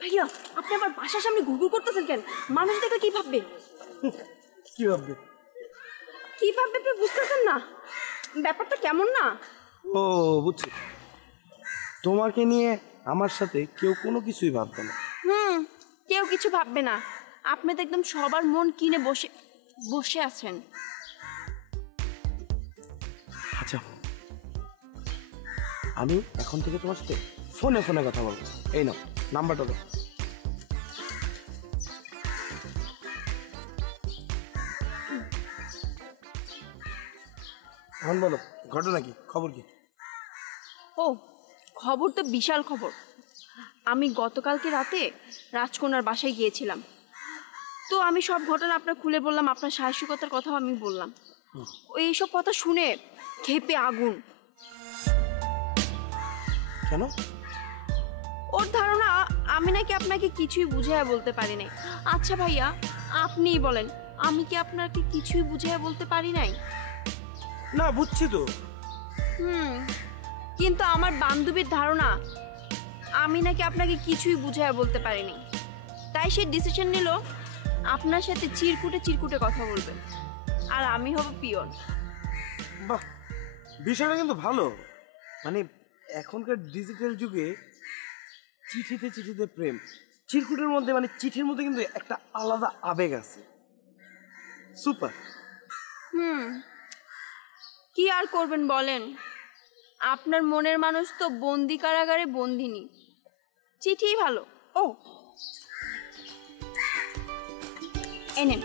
ভাইয়া আপনি আমার বাসার সামনে ঘুরঘুর করতেছেন কেন? মানুষ দেখলে কি ভাববে? কি ভাববে? কি ভাববে আপনি বুঝতেছেন না? ব্যাপারটা কেমন না? ও বুঝছি, তোমাকে নিয়ে আমার সাথে কেউ কোনো কিছুই ভাববে না। কেউ কিছু ভাববে না। আপনি তো একদম সবার মন কিনে বসে বসে আছেন। আচ্ছা, আমি এখন থেকে তোমার সাথে ফোনে ফোনে কথা বলবো। এই নাও নাম্বারটা দাও। এখন বলো ঘটনা কি, খবর কি? ও খবর তো বিশাল খবর। আমি গতকালকে রাতে রাজকন্যার বাসায় গিয়েছিলাম, তো আমি সব ঘটনা আপনার খুলে বললাম, আপনার সাহসিকতার কথাও আমি বললাম। এইসব কথা শুনে ক্ষেপে আগুন। কেন? ওর ধারণা আমি নাকি আপনাকে কিছুই বুঝাইয়া বলতে পারি নাই। আচ্ছা ভাইয়া আপনিই বলেন, আমি কি আপনাকে কিছুই বুঝাইয়া বলতে পারি নাই? না বুঝছি তো। কিন্তু আমার বান্ধবীর ধারণা আমি নাকি আপনাকে কিছুই বুঝাইয়া বলতে পারিনি, তাই সে ডিসিশন নিল আপনার সাথে চিরকুটে চিরকুটে কথা বলবে, আর আমি হব পিয়ন। বাহ, বিষয়টা কিন্তু ভালো। মানে এখনকার ডিজিটাল যুগে চিঠিতে চিঠিতে প্রেম, চিরকুটের মধ্যে মানে চিঠির মধ্যে কিন্তু একটা আলাদা আবেগ আছে। সুপার। কি আর করবেন বলেন, আপনার মনের মানুষ তো বন্দি কারাগারে বন্দিনী। চিঠিই ভালো। ও এনেন।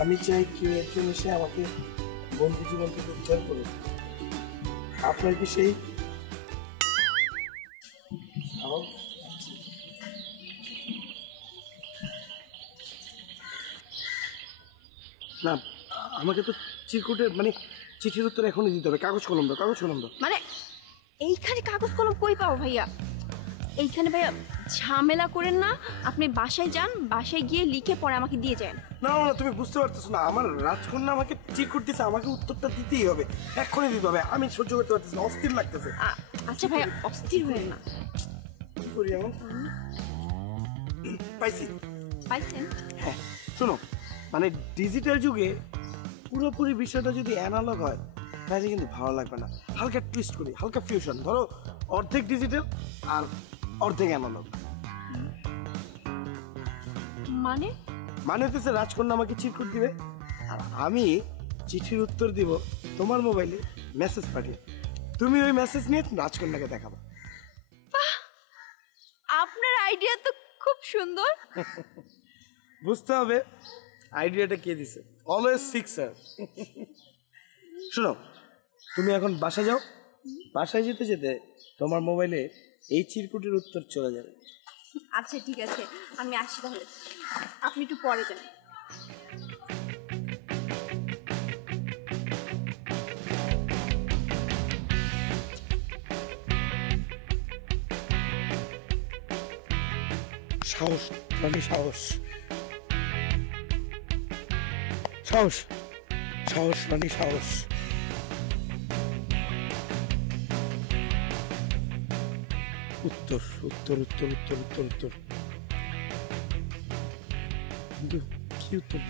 আমি চাই কেউ একজন এসে আমাকে বন্দি জীবন থেকে উদ্ধার করুন। আপনার কি সেই না? আমাকে তো চিরকুটের মানে চিঠির উত্তর এখনই দিতে হবে। কাগজ কলম দাও, কাগজ কলম দাও। মানে এইখানে কাগজ কলম কই পাবো ভাইয়া? এইখানে ভাইয়া ঝামেলা করেন না, আপনি বাসায় যান, বাসায় গিয়ে লিখে পরে আমাকে দিয়ে যান। না না, তুমি বুঝতে পারতেছো না, আমার রাজকন্যা আমাকে চিরকুট দিছে, আমাকে উত্তরটা দিতেই হবে, এক্ষুনি দিতে হবে। আমি সহ্য করতে পারতেছি না, অস্থির লাগতেছে। আচ্ছা ভাইয়া অস্থির হবেন না। কি করি এখন? পাইছি। পাইছেন? হ্যাঁ শোনো, মানে ডিজিটাল যুগে পুরোপুরি বিষয়টা যদি অ্যানালগ হয় তাহলে কিন্তু ভালো লাগবে না। হালকা টুইস্ট করি, হালকা ফিউশন। ধরো অর্ধেক ডিজিটাল আর অর্ধেক অ্যানালগ। মানে মানে হচ্ছে রাজকন্যা আমাকে চিরকুট দিবে আর আমি চিঠির উত্তর দিব তোমার মোবাইলে মেসেজ পাঠিয়ে। তুমি ওই মেসেজ নিয়ে রাজকন্যাকে দেখাবো। আপনার আইডিয়া তো খুব সুন্দর। বুঝতে হবে আইডিয়াটা কে দিছে। অলওয়েজ সিক্সার। শোনো, তুমি এখন বাসা যাও, বাসায় যেতে যেতে তোমার মোবাইলে এই চিরকুটের উত্তর চলে যাবে। আচ্ছা ঠিক আছে, আমি আসি তাহলে, আপনি একটু পরে যান। সাহস রানী, সাহস সাহস সাহস রানী, সাহস। উত্তর উত্তর উত্তর উত্তর উত্তর উত্তর, কিন্তু কি উত্তর,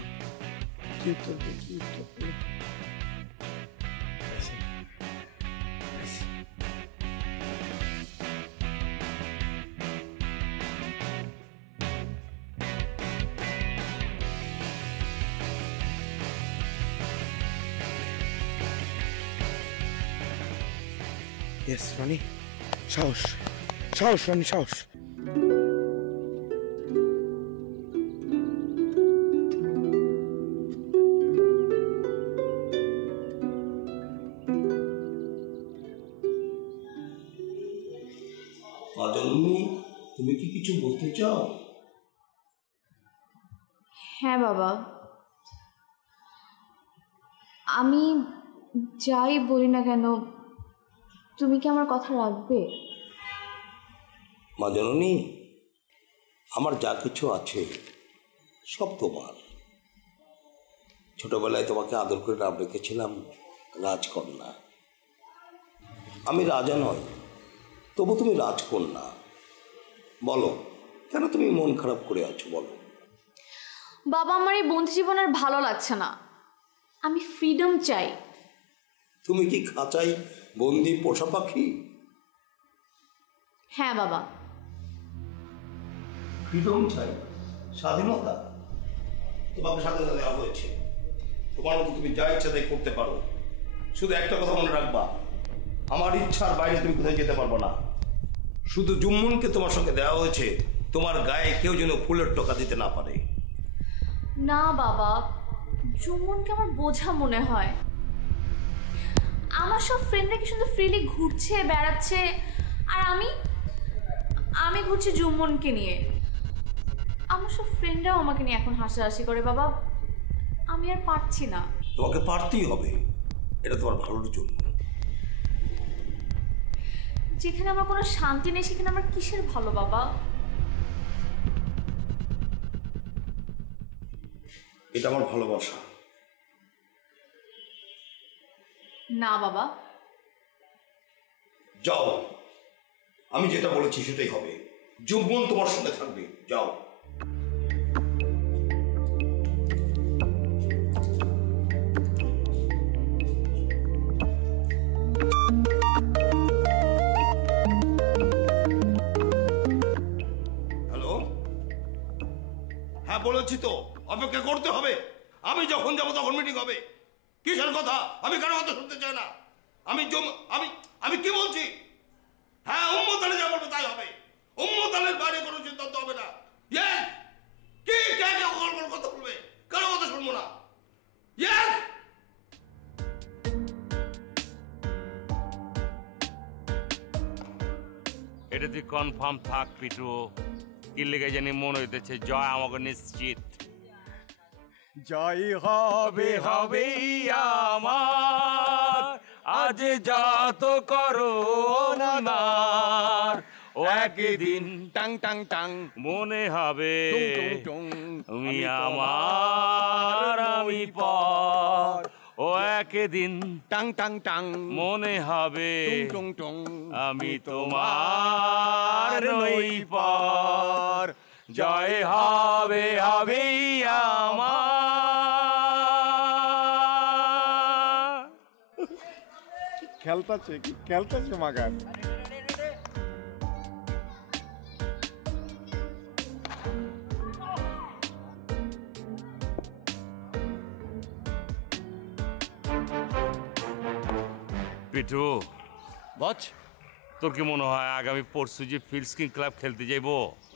কি উত্তর, কি উত্তর? Yes, রানী, সাহস সাহস রানী, সাহস। জননী, তুমি কি কিছু বলতে চাও? হ্যাঁ বাবা, আমি যাই বলি না কেন তুমি কি আমার কথা রাখবে? মা জননী, আমার যা কিছু আছে সব তোমার। ছোটবেলায় তোমাকে আদর করে নাম রেখেছিলাম রাজকন্যা। আমি রাজা নই, তবু তুমি রাজকন্যা। বলো, কেন তুমি মন খারাপ করে আছো বলো? বাবা, আমার এই বন্দি জীবন আর ভালো লাগছে না। আমি ফ্রিডম চাই। তুমি কি খাঁচাই বন্দি পোষা পাখি? হ্যাঁ বাবা। ফ্রিডম চাই, স্বাধীনতা। তোমাকে স্বাধীনতা দেওয়া হয়েছে, তোমার মতো তুমি যা ইচ্ছা তাই করতে পারো। শুধু একটা কথা মনে রাখবা, আমার ইচ্ছার বাইরে তুমি কোথায় যেতে পারবো না। শুধু জুম্মনকে তোমার সঙ্গে দেওয়া হয়েছে, তোমার গায়ে কেউ যেন ফুলের টোকা দিতে না পারে। না বাবা, জুম্মনকে আমার বোঝা মনে হয়। আমার সব ফ্রেন্ডরা কি শুধু ফ্রিলি ঘুরছে বেড়াচ্ছে, আর আমি ঘুরছি জুম্মনকে নিয়ে। আমার সব ফ্রেন্ডরাও আমাকে নিয়ে এখন হাসাহাসি করে। বাবা, আমি আর পারছি না। তোমাকে পারতেই হবে, এটা তোমার ভালোর জন্য। যেখানে আমার কোনো শান্তি নেই সেখানে আমার কিসের ভালো বাবা? এটা আমার ভালোবাসা। না বাবা। যাও, আমি যেটা বলেছি সেটাই হবে। জুম্মন তোমার সঙ্গে থাকবে, যাও। হ্যালো, হ্যাঁ বলেছি তো, অপেক্ষা করতে হবে। আমি যখন যাবো তখন মিটিং হবে। কিসের কথা? আমি কারো কথা শুনতে চাই না। আমি কি বলছি? হ্যাঁ, উম্মত আলী যা বলবে তাই হবে। উম্মত আলীর বাইরে কোনো সিদ্ধান্ত হবে না। ইয়েস, কি কে কে কথা বলবে, কারো কথা শুনবো না। ইয়েস। এটা তুই কনফার্ম থাক পিটু, কি লেগে জানি মনে হইতেছে জয় আমাকে নিশ্চিত। জয় হবে হবে আমার, আজ যত করো নার, ও একদিন টাং টাং টাং মনে হবে টুং টুং টুং, তুমি আমার আমি পর, ও একদিন টাং টাং টাং মনে হবে টুং টুং টুং, আমি তোমার নই পর। জয় হবে হবে আমার। খেলতাছে কি খেলতাছে মাগার। পিটু, বচ। তোর কি মনে হয় আগামী পরশু যে ফিল্ডস্কিং ক্লাব খেলতে যাইব,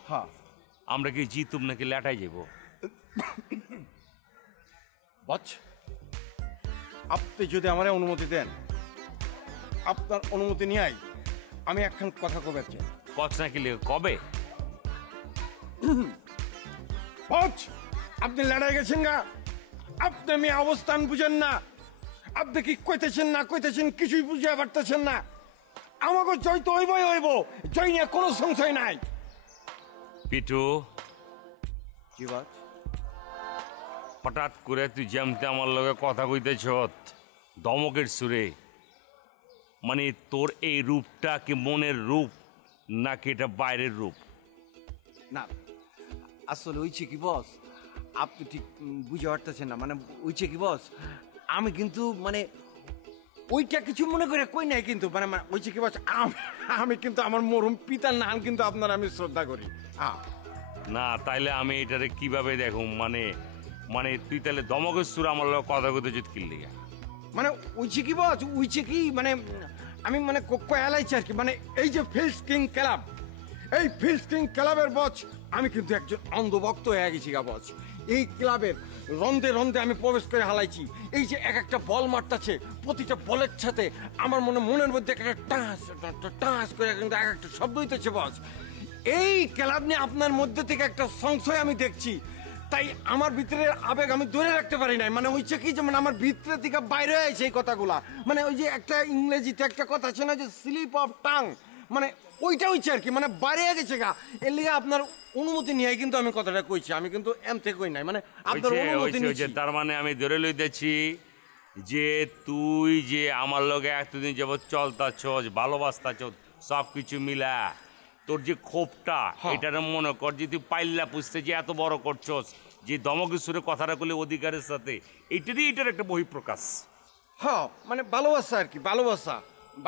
হ্যাঁ আমরা কি জিতুম নাকি লেটাই যাইব? বচ, আপনি যদি আমার অনুমতি দেন, আপনার অনুমতি নিয়ে আমি একখান কথা কবে চাই। কচ নাকি কবে? বচ, আপনি লড়াই গেছেন গা, আপনি আমি অবস্থান বুঝেন না। আপনি কি কইতেছেন না কইতেছেন কিছুই বুঝতে পারতেছেন না। আমাকে জয় তো হইবই হইব, জয় নিয়ে কোনো সংশয় নাই। পিটু, কি বাত? হঠাৎ করে তুই যেমতে আমার লগে কথা কইতেছ দমকের সুরে, মানে তোর এই রূপটা কি মনের রূপ নাকি এটা বাইরের রূপ? না আসলে হইছে কি বস, আপনি ঠিক বুঝতে পারতেছেন না। মানে হইছে কি বস, আমি কিন্তু মানে ওইটা কিছু মনে করে কই নাই, কিন্তু মানে হইছে কি বস, আমি কিন্তু আমার মরহুম পিতার নাম কিন্তু আপনার আমি শ্রদ্ধা করি। না তাইলে আমি এটারে কিভাবে দেখুম? মানে মানে তুই তাহলে দমকের সুরে আমার লগে কথা কইতে যদি কিনলি মানে উইছে কি বস, উইছে কি মানে আমি মানে কয়ালাইছি আর কি। মানে এই যে ফিল্ডস্কিং ক্লাব, এই ফিল্ডস্কিং ক্লাবের বস আমি কিন্তু একজন অন্ধভক্ত হয়ে গেছি গা বস। এই ক্লাবের রন্ধে রন্ধে আমি প্রবেশ করে হালাইছি। এই যে এক একটা বল মারতাছে, প্রতিটা বলের সাথে আমার মনের মধ্যে একটা টাস টাস করে কিন্তু এক একটা শব্দ হইতেছে বস। এই ক্লাব নিয়ে আপনার মধ্যে থেকে একটা সংশয় আমি দেখছি, তাই আমার ভিতরের আবেগ আমি ধরে রাখতে পারি নাই। মানে হইছে কি যে মানে আমার ভিতরে থেকে বাইরে হয়েছে এই কথাগুলা। মানে ওই যে একটা ইংরেজিতে একটা কথা আছে না যে স্লিপ অফ টাং, মানে ওইটা হইছে আর কি, মানে বাইরে গেছে গা। এর লিগে আপনার অনুমতি নিয়ে কিন্তু আমি কথাটা কইছি, আমি কিন্তু এম থেকে কই নাই। মানে আপনার অনুমতি নিয়েছি। তার মানে আমি ধরে লইতেছি যে তুই যে আমার লগে এতদিন যাবৎ চলতাছস ভালোবাসতাছস সব কিছু মিলা তোর যে ক্ষোভটা এটার মনে কর যে তুই পাইল্লা পুষতে যে এত বড় করছস যে দমকের সুরে কথাটা করলে অধিকারের সাথে এটার একটা বহিঃপ্রকাশ। হ্যাঁ মানে ভালোবাসা আর কি,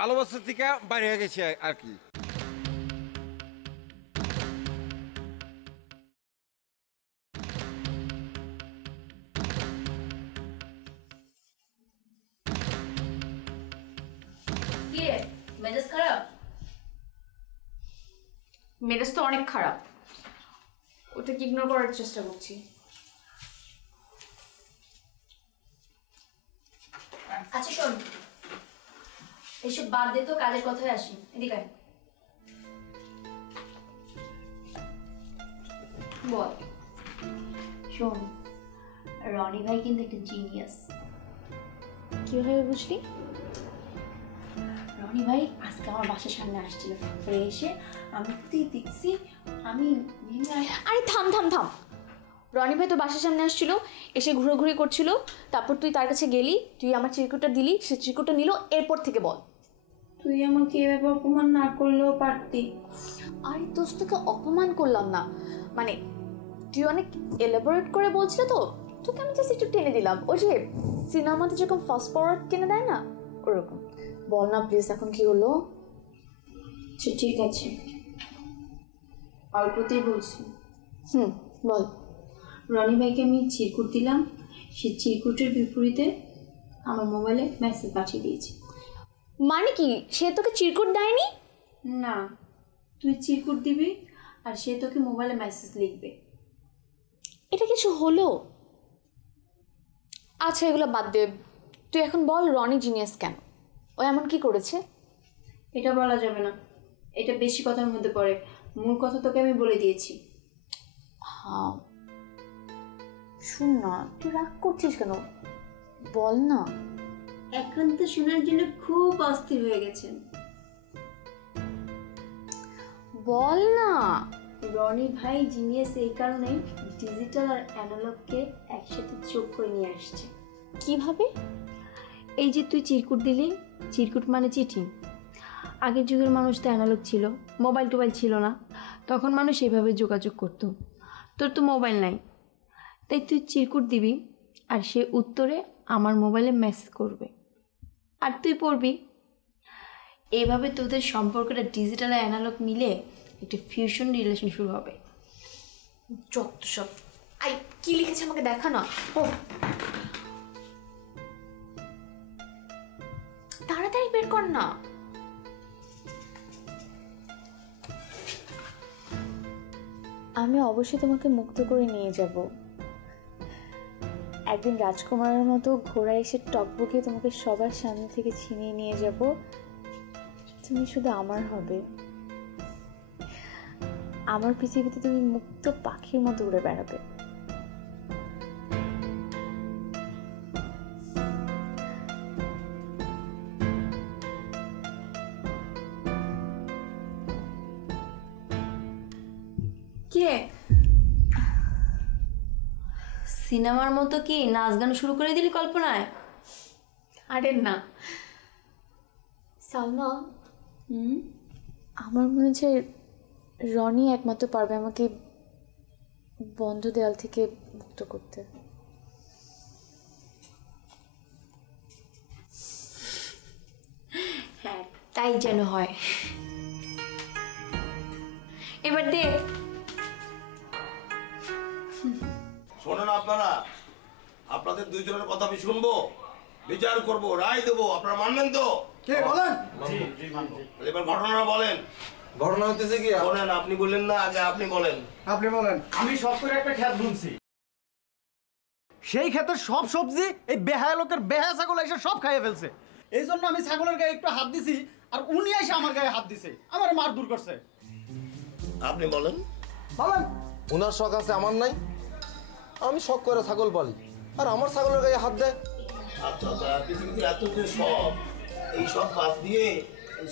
ভালোবাসা থেকে বাইরে হয়ে গেছে আর কি। কি রে, মেজাজ খারাপ? মেজাজ তো অনেক খারাপ, ওটাকে ইগনোর করার চেষ্টা করছি। আচ্ছা শোন, এইসব বাদ দে তো, কাজের কথায় আসি। এদিকে আয়। বল। শোন, রনি ভাই কিন্তু একটা জিনিয়াস। কিভাবে বুঝলি? রনি ভাই আজকে আমার বাসার সামনে আসছিল, এসে আমি দেখছি, আমি আরে থাম থাম থাম, রনি ভাই তো বাসার সামনে আসছিল, এসে ঘুরোঘুরি করছিল, তারপর তুই তার কাছে গেলি, তুই আমার চিরকুটটা দিলি, সে চিরকুটটা নিল, এরপর থেকে বল। তুই আমাকে এভাবে অপমান না করলেও পারতি। আরে দোস্ত, তোকে অপমান করলাম না, মানে তুই অনেক এলাবোরেট করে বলছিল তো, তোকে আমি জাস্ট একটু টেনে দিলাম, ওই যে সিনেমাতে যেরকম ফাস্ট ফরওয়ার্ড টেনে দেয় না, ওরকম। বল না প্লিজ, এখন কি হলো? ঠিক আছে, অল্পতেই বলছি। বল। রনি ভাইকে আমি চিরকুট দিলাম, সেই চিরকুটের বিপরীতে আমার মোবাইলে মেসেজ পাঠিয়ে দিয়েছে। মানে কি, সে তোকে চিরকুট দেয়নি? না, তুই চিরকুট দিবি আর সে তোকে মোবাইলে মেসেজ লিখবে। এটা কিছু হলো? আচ্ছা এগুলো বাদ দে, তুই এখন বল রনি জিনিয়াস কেন, ও এমন কি করেছে? এটা বলা যাবে না, এটা বেশি কথার মধ্যে পড়ে। মূল কথা তোকে আমি বলে দিয়েছি। হ্যাঁ শুন না, তুই রাগ করছিস কেন, বল না। এখন তো শোনার জন্য খুব অস্থির হয়ে গেছেন। বল না। রনি ভাই জিনিয়াস এই কারণেই ডিজিটাল আর অ্যানালগকে একসাথে যোগ করে নিয়ে আসছে। কিভাবে? এই যে তুই চিরকুট দিলি, চিরকুট মানে চিঠি। আগের যুগের মানুষ তো অ্যানালগ ছিল, মোবাইল টোবাইল ছিল না, তখন মানুষ এইভাবে যোগাযোগ করতো। তোর তো মোবাইল নাই, তাই তুই চিরকুট দিবি আর সে উত্তরে আমার মোবাইলে মেসেজ করবে আর তুই পড়বি। এইভাবে তোদের সম্পর্কটা ডিজিটাল আর অ্যানালগ মিলে একটা ফিউশন রিলেশন শুরু হবে। যত সব। আই কি লিখেছে আমাকে দেখা না। ও তাড়াতাড়ি বের কর না। আমি অবশ্যই তোমাকে মুক্ত করে নিয়ে যাব। একদিন রাজকুমারের মতো ঘোড়া এসে টকবকে তোমাকে সবার সামনে থেকে ছিনিয়ে নিয়ে যাব, তুমি শুধু আমার হবে। আমার পৃথিবীতে তুমি মুক্ত পাখির মতো উড়ে বেড়াবে। কে? সিনেমার মতো কি নাচ গান শুরু করে দিলি কল্পনায়? আরে না সালমা, আমার মনে হচ্ছে রনি একমাত্র পারবে আমাকে বন্ধ দেয়াল থেকে মুক্ত করতে। হ্যাঁ তাই যেন হয়। এবার দে। শোনেন আপনারা, আপনাদের দুইজনের কথা আমি শুনবো, বিচার করব, রায় দেবো, আপনারা মানবেন তো? কে বলেন? এবার ঘটনাটা বলেন। ঘটনা হতেছে কি? শোনেন, আপনি বললেন না, আগে আপনি বলেন। আপনি বলেন। আমি সব করে একটা খেত বুনছি, সেই ক্ষেতের সব সবজি এই বেহায়া লোকের বেহায়া ছাগল এসে সব খাইয়ে ফেলছে। এই জন্য আমি ছাগলের গায়ে একটু হাত দিছি, আর উনি এসে আমার গায়ে হাত দিছে, আমার মারধর করছে। আপনি বলেন। বলেন। ওনার শখ আছে, আমার নাই। আমি শখ করে ছাগল পালি, আর আমার ছাগলের গায়ে হাত দেয়। আচ্ছা আচ্ছা, পৃথিবীতে এত যে সব, এই সব বাদ দিয়ে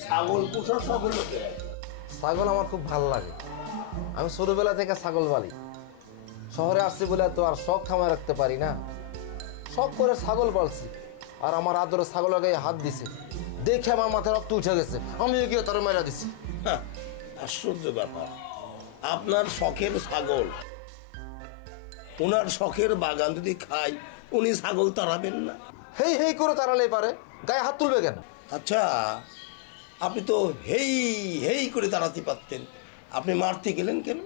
ছাগল পোষার শখ হলো কে? ছাগল আমার খুব ভালো লাগে, আমি ছোটবেলা থেকে ছাগল পালি। শহরে আসছি বলে তো আর শখ থামায় রাখতে পারি না, শখ করে ছাগল পালছি। আর আমার আদরের ছাগলের গায়ে হাত দিছে, দেখে আমার মাথায় রক্ত উঠে গেছে, আমি গিয়ে তার মারা দিছি। হ্যাঁ, আশ্চর্য ব্যাপার, আপনার শখের ছাগল ওনার শখের বাগান যদি খায়, উনি ছাগল তাড়াবেন না? হেই হেই করে তাড়ালেই পারে, গায়ে হাত তুলবে কেন? আচ্ছা, আপনি তো হেই হেই করে তাড়াতে পারতেন, আপনি মারতে গেলেন কেন?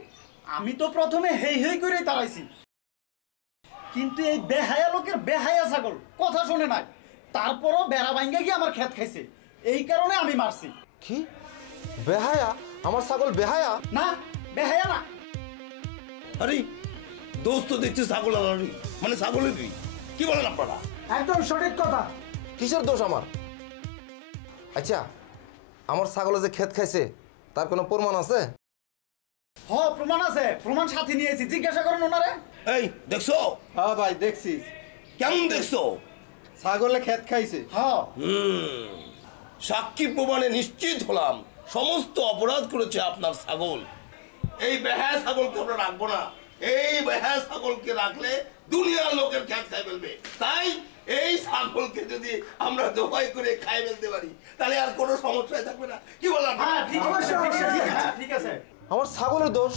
আমি তো প্রথমে হেই হেই করেই তাড়াইছি, কিন্তু এই বেহায়া লোকের বেহায়া ছাগল কথা শুনে নাই, তারপরও বেড়া ভাঙ্গা গিয়ে আমার ক্ষেত খাইছে, এই কারণে আমি মারছি। কি বেহায়া? আমার ছাগল বেহায়া? না, বেহায়া না। আরে দোস্ত তো দেখছি ছাগল আলারি, মানে ছাগলের তুই কি বলেন আপনারা? একদম সঠিক কথা। কিসের দোষ আমার? আচ্ছা, আমার ছাগলে যে ক্ষেত খাইছে তার কোনো প্রমাণ আছে? প্রমাণ আছে, প্রমাণ সাথে নিয়েছি, জিজ্ঞাসা করেন ওনারে। এই দেখছো? হ্যাঁ ভাই দেখছি, কেমন দেখছো? ছাগলে ক্ষেত খাইছে। সাক্ষী প্রমাণে নিশ্চিত হলাম সমস্ত অপরাধ করেছে আপনার ছাগল। এই বেহায়া ছাগলকে আমরা রাখবো না, এই বেহায়া ছাগলকে রাখলে দুনিয়ার লোকের খ্যাত খাই ফেলবে। তাই এই ছাগলকে যদি আমরা জবাই করে খাই ফেলতে পারি, তাহলে আর কোনো সমস্যাই থাকবে না। কি বললাম? ঠিক আছে। আমার ছাগলের দোষ,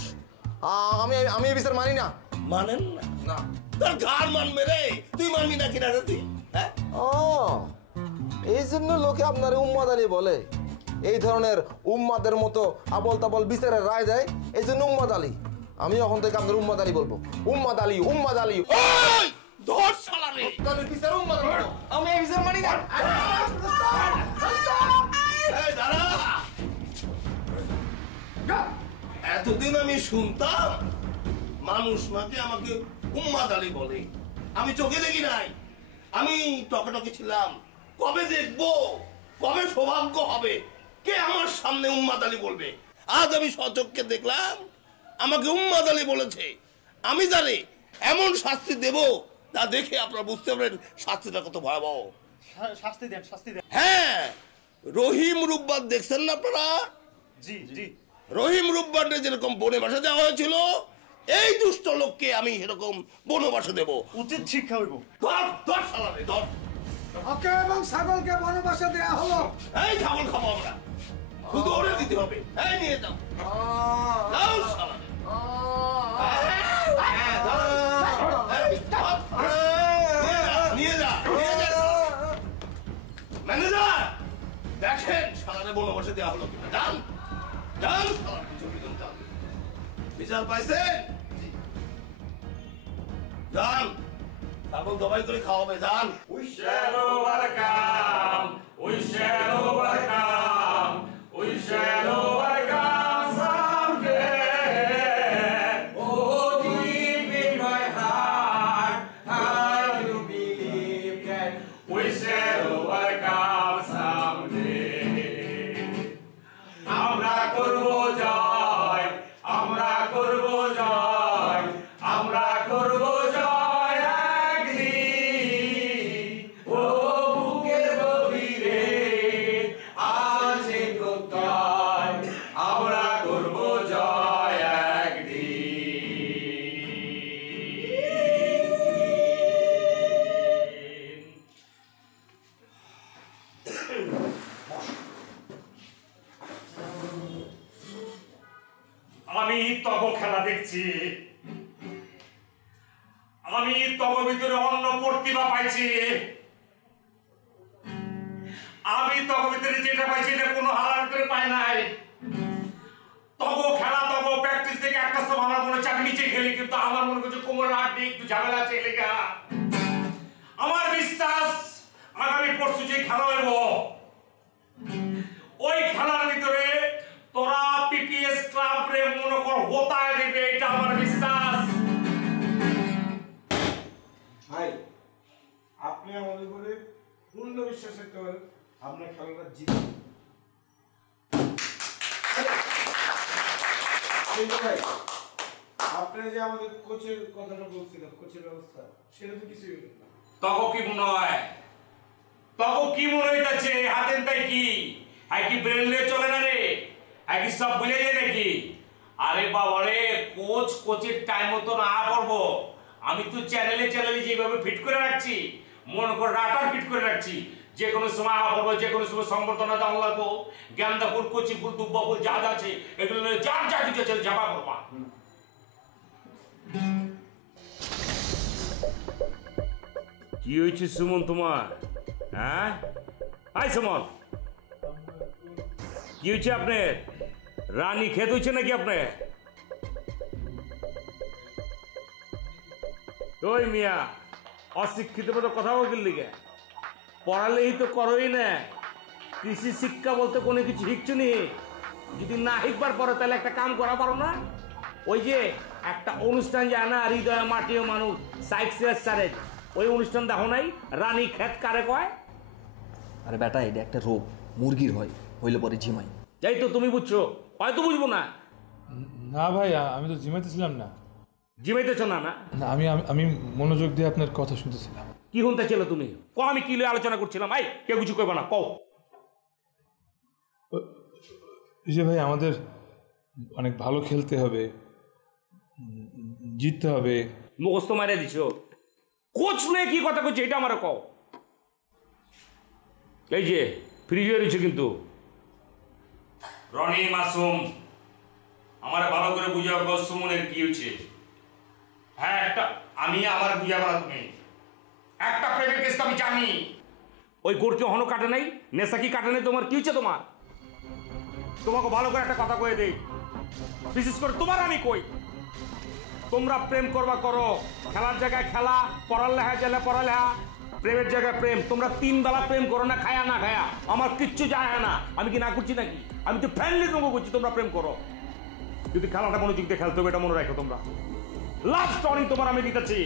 আমি এই বিচার মানি না। মানেন না? তার ঘাড় মানবে রে, তুই মানবি না কিনা রে তুই? হ্যাঁ, ও এই জন্য লোকে আপনার উম্মাদ আলী বলে, এই ধরনের উম্মাদের মতো আবল তাবল বিচারের রায় দেয়, এই জন্য উম্মাদ আলী। আমি এখন থেকে আপনার উম্মাদ আলী বলবো, উম্মাদ আলী, উম্মাদ আলী। ওই ধর শালা রে, বিচার উম্মাদ আলী, আমি এই বিচার মানি না। এই দাঁড়া, এতদিন আমি শুনতাম মানুষ নাকি আমাকে উম্মাদ আলী বলে, আমি চোখে দেখি নাই, আমি টকে ছিলাম। কবে দেখবো, কবে সৌভাগ্য হবে কে আমার সামনে উম্মাদ আলী বলবে? আজ আমি সচক্ষে দেখলাম আমাকে উম্মাদ আলী বলেছে। আমি জানি এমন শাস্তি দেব তা দেখে আপনারা বুঝতে পারেন শাস্তিটা কত ভয়াবহ। শাস্তি দেন, শাস্তি দেন। হ্যাঁ, রহিম রূপবাদ দেখছেন না আপনারা? জি জি। রহিম রূপবাদে যেরকম বনবাসে দেওয়া হয়েছিল, এই দুষ্ট লোককে আমি সেরকম বনবাসে দেব। উচিত শিক্ষা হইব। ধর ধর শালা রে, ধর। ওকে, এবং ছাগলকে বনবাসে দেয়া হলো। এই ছাগল খাবো আমরা, শুধু ওরে দিতে হবে। এই নিয়ে যাও, যাও শালা রে। হ্যাঁ, ধর। এই, ধর। নিয়ে যা, নিয়ে যা। ম্যানেজার দেখেন শালারে বনবাসে দেওয়া হলো কিনা। যান যান, শালার পিছন পিছন যান। বিচার পাইছেন? যান, ছাগল দবাই করে খাওয়াবে। যান। We shall overcome. We shall overcome. We shall overcome someday. Oh, deep in my heart, I do believe that we shall overcome someday. আমরা করব জয়, আমরা করব জয়, আমরা করব জয় একদিন। ও বুকের গভীরে আছে প্রত্যয়, আমরা করব জয় একদিন। আমি তব খেলা দেখছি, আমি তব ভিতরে অন্য প্রতিভা পাইছি, আমি তব ভিতরে যেটা পাইছি এটা কোনো হারার ভিতরে পাই নাই। তব খেলা, তব প্র্যাকটিস থেকে একটা সময় আমার মনে হচ্ছে আমি নিচে খেলি, কিন্তু আমার মনে করছে কোমর আড্ডি একটু ঝামেলা আছে লেগা। আমার বিশ্বাস আগামী পরশু যে খেলা হইব, ওই খেলার ভিতরে তোরা পিপিএস ক্লাব রে মনে কর হোতায় দিবে, এটা আমার বিশ্বাস। ভাই, আপনি আমাদের উপরে পূর্ণ বিশ্বাস রাখতে পারেন, আপনার খেলাটা জিতবে। ভাই, আপনি যে আমাদের কোচের কথাটা বলছিলেন, কোচের ব্যবস্থা, সেটা তো কিছুই হলো না। তখন কি মনে হয়, তখন কি মনে হইতেছে হাতের তাই কি কি ব্রেনলে চলে না রে, কি সব ভুলে যায় নাকি? আরে বাবা রে, কোচের টাইম মতো না করবো। আমি তো চ্যানেলে যেভাবে ফিট করে রাখছি, মন করে রাটার ফিট করে রাখছি, যে কোনো সময় পড়বো, যে কোনো সময় সংবর্ধনা দেওয়া লাগবো, গেন্দা ফুল, কচি ফুল, দুব্বা ফুল যা যা আছে এগুলো যার যা দিতে চলে যাবা করবা। কি হয়েছে সুমন তোমার? হ্যাঁ আই সুমন, কি হয়েছে আপনার? রানী খেত হয়েছে নাকি আপনার? ওই মিয়া অশিক্ষিত মতো কথা বলতে লিগে পড়ালেই তো করোই না। কৃষি শিক্ষা বলতে কোনো কিছু শিখছো নি? যদি না শিখবার পরে তাহলে একটা কাম করা পারো না? ওই যে একটা অনুষ্ঠান যায় না, হৃদয় মাটিও মানুষ সাইক্সের, ওই অনুষ্ঠান দেখো নাই? রানী খেত কারে কয়? আরে বেটা এটা একটা রোগ, মুরগির হয়, হইলে পরে ঝিমাই। এই তো তুমি বুঝছো, হয়তো বুঝবো না। না ভাই, আমি তো জিমাইতেছিলাম না। জিমাইতেছ না? না না, আমি মনোযোগ দিয়ে আপনার কথা শুনতেছিলাম। কি শুনতে ছিল তুমি? ক আমি কি লয়ে আলোচনা করছিলাম? ভাই কেউ কিছু কইবা না, কও। এই যে ভাই আমাদের অনেক ভালো খেলতে হবে, জিততে হবে। মুখস্থ মারিয়ে দিছ, কোচ নিয়ে কি কথা কইছে এটা আমার কও। এই যে ফ্রিজ হয়ে রয়েছে কিন্তু। রনি মাসুম, আমার ভালো করে বুঝাবো সুমনের কি হচ্ছে। হ্যাঁ একটা আমি আমার বুঝাবো না, তুমি একটা প্রেমের কেস আমি জানি। ওই গোড়কে হনো কাটে নাই, নেশা কি কাটে নাই, তোমার কি হচ্ছে? তোমাকে ভালো করে একটা কথা কয়ে দেই, বিশেষ করে তোমার আমি কই, তোমরা প্রেম করবা করো, খেলার জায়গায় খেলা, পড়ালেখা গেলে পড়ালেখা, প্রেমের জায়গায় প্রেম। তোমরা 3 বেলা প্রেম করো না, খায়া না খায়া, আমার কিচ্ছু যায় না। আমি কি না করছি নাকি? আমি তো ফ্রেন্ডলি তোমাকে করছি তোমরা প্রেম করো। যদি খেলাটা মনোযোগ দিয়ে খেলতে হবে এটা মনে রাখো তোমরা। লাস্ট টর্নিং তোমার আমি দিতেছি।